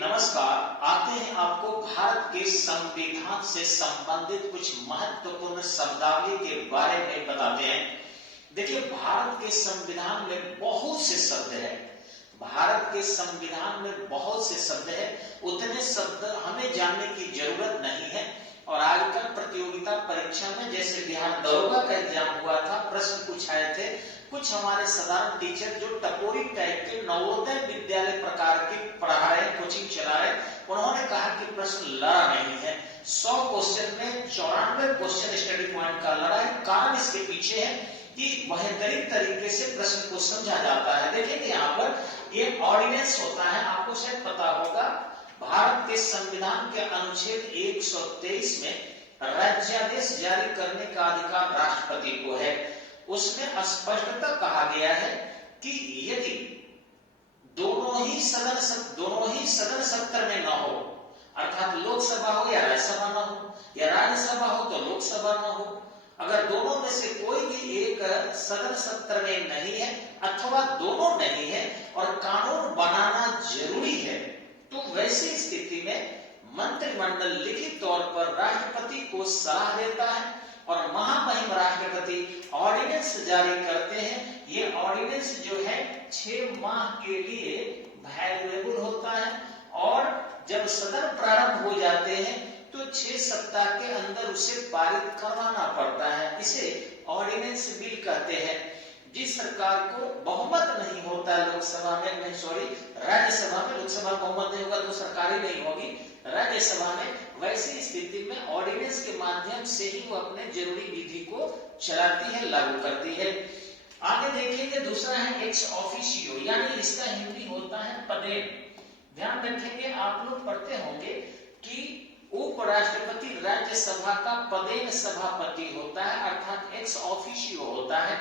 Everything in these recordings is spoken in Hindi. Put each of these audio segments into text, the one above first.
नमस्कार। आते हैं आपको भारत के संविधान से संबंधित कुछ महत्वपूर्ण शब्दावली के बारे में बताते हैं। देखिए, भारत के संविधान में बहुत से शब्द हैं। भारत के संविधान में बहुत से शब्द हैं। उतने शब्द हमें जानने की जरूरत नहीं है। और आजकल प्रतियोगिता परीक्षा में जैसे बिहार दरोगा का एग्जाम हुआ था, प्रश्न पूछाए थे, कुछ हमारे साधारण टीचर जो टपोरी टाइप के नवोदय विद्यालय प्रकार के पढ़ा रहे, कोचिंग चला रहे, उन्होंने कहा कि प्रश्न लड़ा नहीं है। 100 क्वेश्चन में 94 क्वेश्चन स्टडी पॉइंट का लड़ा है। कारण इसके पीछे है कि बेहतरीन तरीके से प्रश्न को समझा जाता है। देखिए यहाँ पर ये ऑर्डिनेंस होता है, आपको शायद पता होगा। भारत के संविधान के अनुच्छेद 123 में राज्यादेश जारी करने का अधिकार राष्ट्रपति को है। उसमें स्पष्टतः कहा गया है कि यदि दोनों ही सदन सत्र में न हो, अर्थात लोकसभा हो या राज्यसभा न हो, या राज्यसभा हो तो लोकसभा न हो, अगर दोनों में से कोई भी एक सदन सत्र में नहीं है अथवा दोनों नहीं है और कानून बनाना जरूरी है, तो वैसी स्थिति में मंत्रिमंडल लिखित तौर पर राष्ट्रपति को सलाह देता है और महामहिम राष्ट्रपति ऑर्डिनेंस जारी करते हैं। ये ऑर्डिनेंस जो है 6 माह के लिए वैल्यूएबल होता है और जब सदन प्रारंभ हो जाते हैं तो 6 सप्ताह के अंदर उसे पारित करवाना पड़ता है। इसे ऑर्डिनेंस बिल कहते हैं। जिस सरकार को बहुमत नहीं होता लोकसभा में, नहीं सॉरी राज्यसभा में, लोकसभा बहुमत नहीं होगा तो सरकार ही नहीं होगी, राज्यसभा में, वैसी स्थिति में ऑर्डिनेंस के माध्यम से ही वो अपने जरूरी विधि को चलाती है, लागू करती है। आगे देखेंगे, दूसरा है एक्स ऑफिशियो, यानी इसका हिंदी होता है पदेन। ध्यान रखेंगे, आप लोग पढ़ते होंगे कि उपराष्ट्रपति राज्यसभा का पदेन सभापति होता है, अर्थात एक्स ऑफिशियो होता है,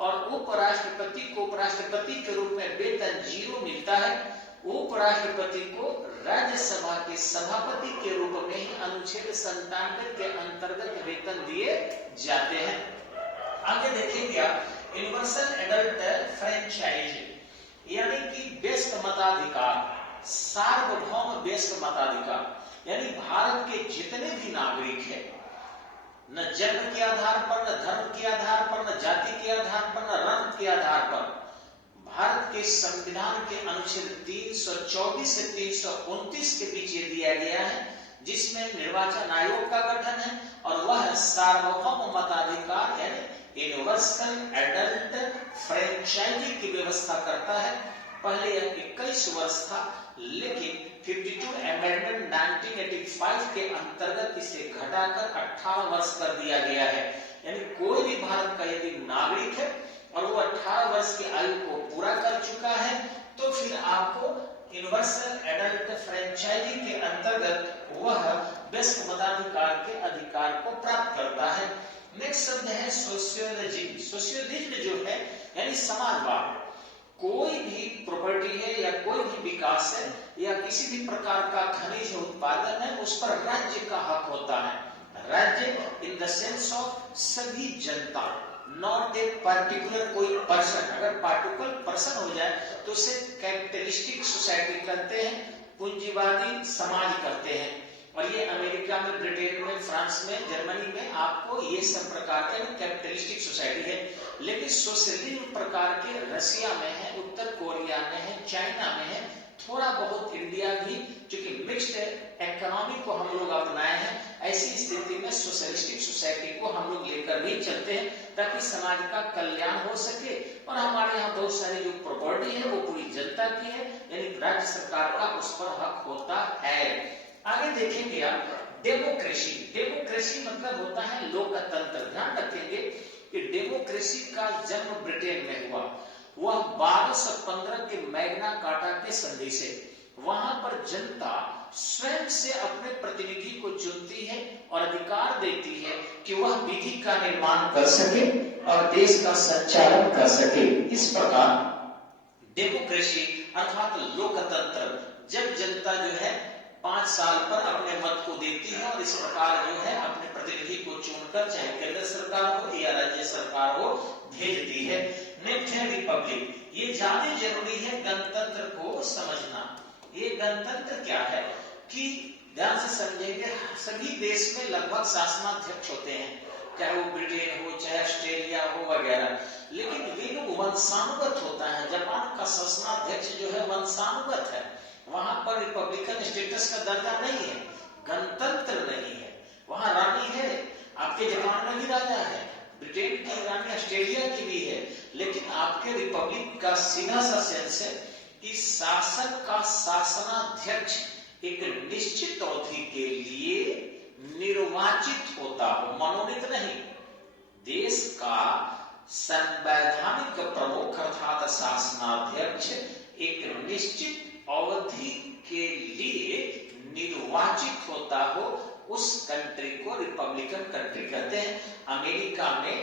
और उपराष्ट्रपति को उपराष्ट्रपति के रूप में वेतन 0 मिलता है। उपराष्ट्रपति को राज्यसभा के सभापति के रूप में ही अनुच्छेद 97 के अंतर्गत वेतन दिए जाते हैं। आगे देखेंगे आप यूनिवर्सल एडल्ट फ्रेंचाइज, यानी कि व्यस्क मताधिकार, सार्वभौम व्यस्क मताधिकार, यानी भारत के जितने भी नागरिक हैं, न जन्म के आधार पर, न धर्म के आधार पर, न जाति के आधार पर, न रंग के आधार पर, भारत के संविधान के अनुच्छेद 324 से 329 के बीच ये दिया गया है, जिसमें निर्वाचन आयोग का गठन है और वह सार्वभौम मताधिकार यानी यूनिवर्सल एडल्ट फ्रेंचाइजी की व्यवस्था करता है। पहले यह 21 वर्ष था, लेकिन 52 अमेंडमेंट 1985 के अंतर्गत इसे घटाकर 18 वर्ष कर दिया गया है। यानी कोई भी भारत का यदि नागरिक है और वो 18 वर्ष की आयु को पूरा कर चुका है तो फिर आपको यूनिवर्सल एडल्ट फ्रेंचाइजी के अंतर्गत वह व्यस्क मताधिकार के अधिकार को प्राप्त करता है। नेक्स्ट शब्द है सोशियोलॉजिज्म। सोशियोलॉजिज्म जो है यानी समाजवाद। कोई भी प्रॉपर्टी है या कोई भी विकास है या किसी भी प्रकार का खनिज उत्पादन है, उस पर राज्य का हक होता है। राज्य इन द सेंस ऑफ सभी जनता, नॉट ए पर्टिकुलर कोई पर्सन। अगर पार्टिकुलर पर्सन हो जाए तो उसे कैपिटलिस्टिक सोसाइटी कहते हैं, पूंजीवादी समाज कहते हैं। और ये अमेरिका में, ब्रिटेन में, फ्रांस में, जर्मनी में आपको ये सब प्रकार के कैपिटलिस्टिक सोसाइटी है। लेकिन सोशलिज्म प्रकार के रसिया में है, उत्तर कोरिया में है, चाइना में है, थोड़ा बहुत इंडिया भी, क्योंकि मिक्स्ड इकोनॉमी को हम लोग अपनाए हैं। ऐसी स्थिति में सोशलिस्टिक सोसाइटी को हम लोग लेकर भी चलते हैं ताकि समाज का कल्याण हो सके। और हमारे यहाँ बहुत सारी जो प्रॉपर्टी है वो पूरी जनता की है, यानी राज्य सरकार का उस पर हक होता है। आगे देखेंगे आप डेमोक्रेसी। डेमोक्रेसी मतलब होता है लोकतंत्र। ध्यान रखेंगे कि डेमोक्रेसी का जन्म ब्रिटेन में हुआ। वह 1215 के मैग्ना कार्टा के संधि से। वहां पर जनता स्वयं से अपने प्रतिनिधि को चुनती है और अधिकार देती है कि वह विधि का निर्माण कर सके और देश का संचालन कर सके। इस प्रकार डेमोक्रेसी अर्थात लोकतंत्र, जब जनता जो है 5 साल पर अपने मत को देती है और इस प्रकार जो है अपने प्रतिनिधि को चुनकर, चाहे केंद्र सरकार हो या राज्य सरकार हो, भेजती है। नेक्स्ट है रिपब्लिक। ये ज्यादा जरूरी है गणतंत्र को समझना। ये गणतंत्र क्या है कि ध्यान से समझेंगे, सभी देश में लगभग शासनाध्यक्ष होते हैं, चाहे वो ब्रिटेन हो, चाहे ऑस्ट्रेलिया हो वगैरह, लेकिन वे लोग वंशानुगत होता है। जापान का शासनाध्यक्ष जो है वंशानुगत है, वहां पर रिपब्लिकन स्टेटस का दर्जा नहीं है, गणतंत्र नहीं है। वहां रानी है, आपके जापान में भी राजा है, ब्रिटेन की रानी ऑस्ट्रेलिया की भी है, लेकिन आपके रिपब्लिक का सीधा सा सेंस है कि शासक का शासनाध्यक्ष एक निश्चित अवधि के लिए निर्वाचित होता हो, मनोनीत नहीं। देश का संवैधानिक प्रमुख अर्थात शासनाध्यक्ष एक निश्चित अवधि के लिए निर्वाचित होता हो, उस कंट्री को रिपब्लिकन कंट्री कहते हैं। अमेरिका में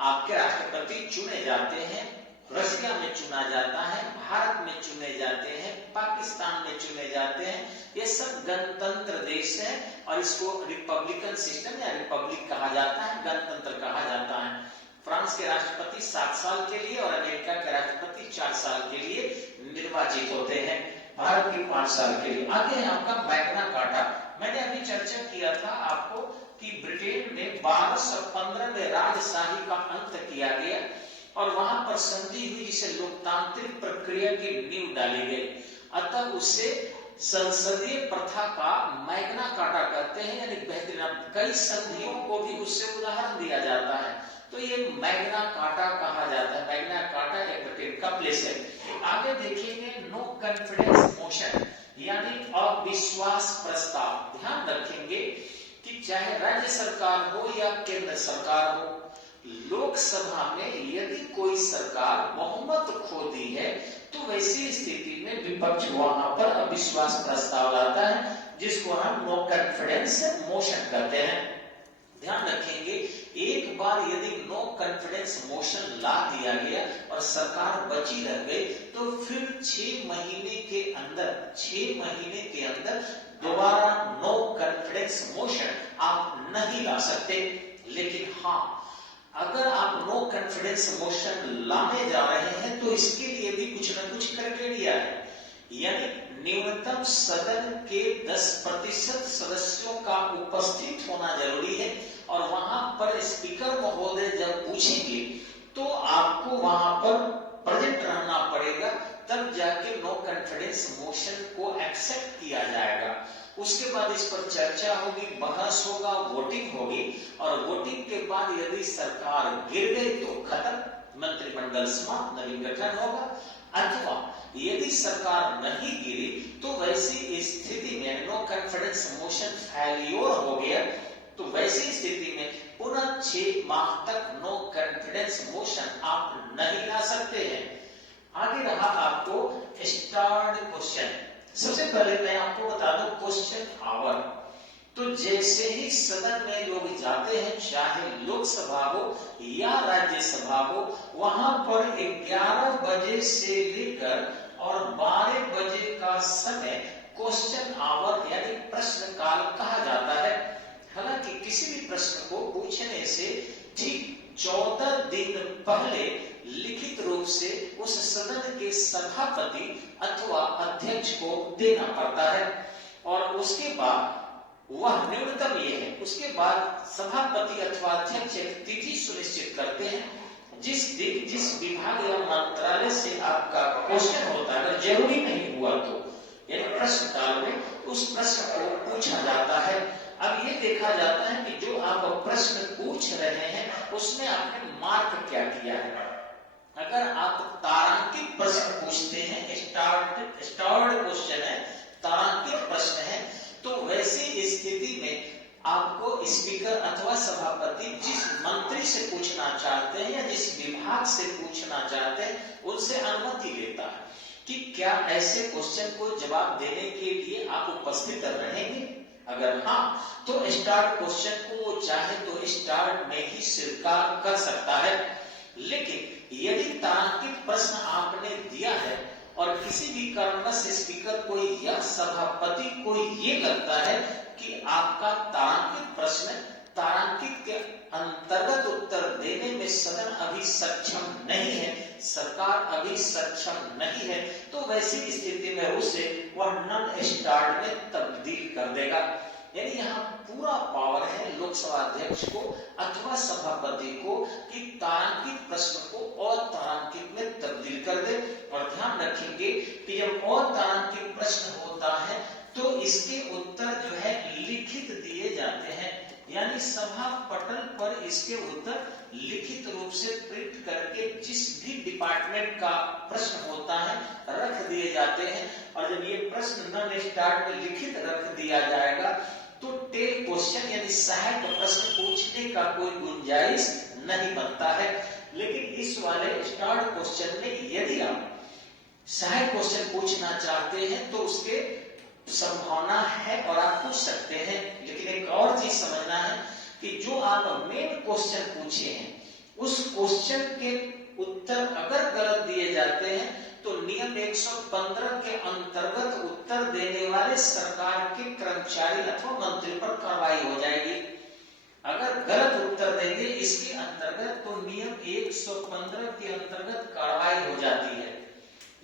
आपके राष्ट्रपति चुने जाते हैं, रशिया में चुना जाता है, भारत में चुने जाते हैं, पाकिस्तान में चुने जाते हैं। ये सब गणतंत्र देश है और इसको रिपब्लिकन सिस्टम या रिपब्लिक कहा जाता है, गणतंत्र कहा जाता है। फ्रांस के राष्ट्रपति 7 साल के लिए और अमेरिका के राष्ट्रपति 4 साल के लिए निर्वाचित होते हैं, भारत के 5 साल के लिए। आगे है आपका मैग्ना कार्टा। मैंने अभी चर्चा किया था आपको कि ब्रिटेन में 1215 में राजशाही का अंत किया गया और वहां पर संधि हुई जिसे लोकतांत्रिक प्रक्रिया की नींव डाली गई, अतः उसे संसदीय प्रथा का मैग्ना कार्टा कहते हैं, यानी बेहतरीन। कई संधियों को भी उससे उदाहरण दिया जाता है, तो ये मैग्ना कार्टा कहा जाता है। मैग्ना कार्टा एक ब्रिटेन का प्लेस है। आगे देखेंगे नो कॉन्फिडेंस मोशन यानी अविश्वास प्रस्ताव। ध्यान रखेंगे कि चाहे राज्य सरकार हो या केंद्र सरकार हो, लोकसभा में यदि कोई सरकार बहुमत खोती है तो वैसी स्थिति में विपक्ष वहां पर अविश्वास प्रस्ताव लाता है, जिसको हम नो कॉन्फिडेंस मोशन कहते हैं। ध्यान रखेंगे, एक बार यदि नो कॉन्फिडेंस मोशन ला दिया गया और सरकार बची रह गई तो फिर 6 महीने के अंदर दोबारा नो कॉन्फिडेंस मोशन आप नहीं ला सकते। लेकिन हाँ, अगर आप नो कॉन्फिडेंस मोशन लाने जा रहे हैं तो इसके लिए भी कुछ न कुछ क्राइटेरिया है, यानी न्यूनतम सदन के 10% सदस्यों का उपस्थित होना जरूरी है और वहां पर स्पीकर महोदय जब पूछेंगे तो आपको वहां पर प्रेजेंट रहना पड़ेगा, तब जाके नो कॉन्फिडेंस मोशन को एक्सेप्ट किया जाएगा। उसके बाद इस पर चर्चा होगी, बहस होगा, वोटिंग होगी और वोटिंग के बाद यदि सरकार गिर गई तो खत्म, मंत्रिमंडल समाप्त, नवीन गठन होगा। अथवा यदि सरकार नहीं गिरी तो वैसी स्थिति में नो कॉन्फिडेंस मोशन फेल्योर हो गया तो वैसी स्थिति में पुनः 6 माह तक नो कॉन्फिडेंस मोशन आप नहीं ला सकते हैं। आगे रहा आपको स्टार्ड क्वेश्चन। सबसे पहले मैं आपको बता दूं क्वेश्चन आवर। तो जैसे ही सदन में लोग जाते हैं, चाहे लोकसभा हो या राज्यसभा हो, वहां पर 11 बजे से लेकर और 12 बजे का समय क्वेश्चन आवर यानी प्रश्न काल कहा जाता है। हालांकि किसी भी प्रश्न को पूछने से ठीक 14 दिन पहले लिखित रूप से उस सदन के सभापति अथवा अध्यक्ष को देना पड़ता है और उसके बाद वह न्यूनतम ये है, उसके बाद सभापति अथवा अध्यक्ष एक तिथि सुनिश्चित करते हैं जिस दिन जिस विभाग या मंत्रालय से आपका क्वेश्चन होता है, अगर जरूरी नहीं हुआ तो यानी प्रश्न काल में उस प्रश्न को पूछा जाता है। अब ये देखा जाता है कि जो आप प्रश्न पूछ रहे हैं उसमें आपने मार्क क्या किया है। अगर आप तारांकित प्रश्न पूछते हैं, स्टार्ड क्वेश्चन है, तारांकित प्रश्न है, तो वैसी स्थिति में आपको स्पीकर अथवा सभापति जिस मंत्री से पूछना चाहते हैं या जिस विभाग से पूछना चाहते हैं उनसे अनुमति लेता है कि क्या ऐसे क्वेश्चन को जवाब देने के लिए आप उपस्थित रहेंगे। अगर हाँ तो स्टार्ट क्वेश्चन को वो चाहे तो स्टार्ट में ही स्वीकार कर सकता है। लेकिन यदि तारांकित प्रश्न आपने दिया है और किसी भी कारणवश स्पीकर को या सभापति को ये लगता है कि आपका तारांकित प्रश्न तारांकित के अंतर्गत उत्तर देने में सदन अभी सक्षम नहीं है, सरकार अभी सक्षम नहीं है, तो वैसी स्थिति में उसे वह नॉन स्टार्ट में तब्दील कर देगा। यानी यहाँ पूरा पावर है लोकसभा अध्यक्ष को अथवा सभापति को कि तारांकित प्रश्न को अतारांकित में तब्दील कर दे। और ध्यान रखेंगे कि जब अतारांकित प्रश्न होता है तो इसके उत्तर जो है लिखित दिए जाते हैं, यानी सभा पटल पर इसके उत्तर लिखित रूप से प्रिंट करके जिस भी डिपार्टमेंट का प्रश्न होता है रख दिए जाते हैं। और जब ये प्रश्न नॉन स्टार्ट में लिखित रख दिया जाएगा तो टेल क्वेश्चन यानी सहायक प्रश्न पूछने का कोई गुंजाइश नहीं बनता है। लेकिन इस वाले स्टार्ट क्वेश्चन में यदि आप सहायक क्वेश्चन पूछना चाहते हैं तो उसके संभावना है और आप पूछ सकते हैं। लेकिन एक और चीज समझना है कि जो आप मेन क्वेश्चन पूछे हैं उस क्वेश्चन के उत्तर अगर गलत दिए जाते हैं तो नियम 115 के अंतर्गत उत्तर देने वाले सरकार के कर्मचारी अथवा मंत्री पर कार्रवाई हो जाएगी। अगर गलत उत्तर देंगे इसके अंतर्गत तो नियम 115 के अंतर्गत कार्रवाई हो जाती है।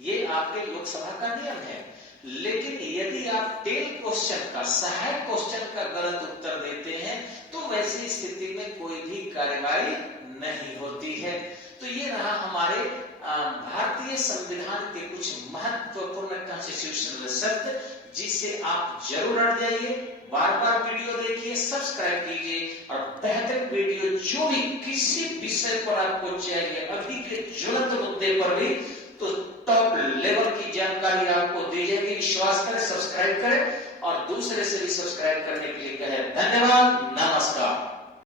ये आपके लोकसभा का नियम है। लेकिन यदि आप टेल क्वेश्चन का सहायक क्वेश्चन का गलत उत्तर देते हैं तो वैसी स्थिति में कोई भी कार्रवाई नहीं होती है। तो ये रहा हमारे भारतीय संविधान के कुछ महत्वपूर्ण कॉन्स्टिट्यूशनल शब्द जिससे आप जरूर अड़ जाइए। बार बार वीडियो देखिए, सब्सक्राइब कीजिए और बेहतर वीडियो जो भी किसी विषय पर आपको चाहिए अभी के ज्वलंत मुद्दे पर भी तो टॉप लेवल की जानकारी आपको दी जाएगी। विश्वास करें, सब्सक्राइब करें और दूसरे से भी सब्सक्राइब करने के लिए कहें। धन्यवाद, नमस्कार।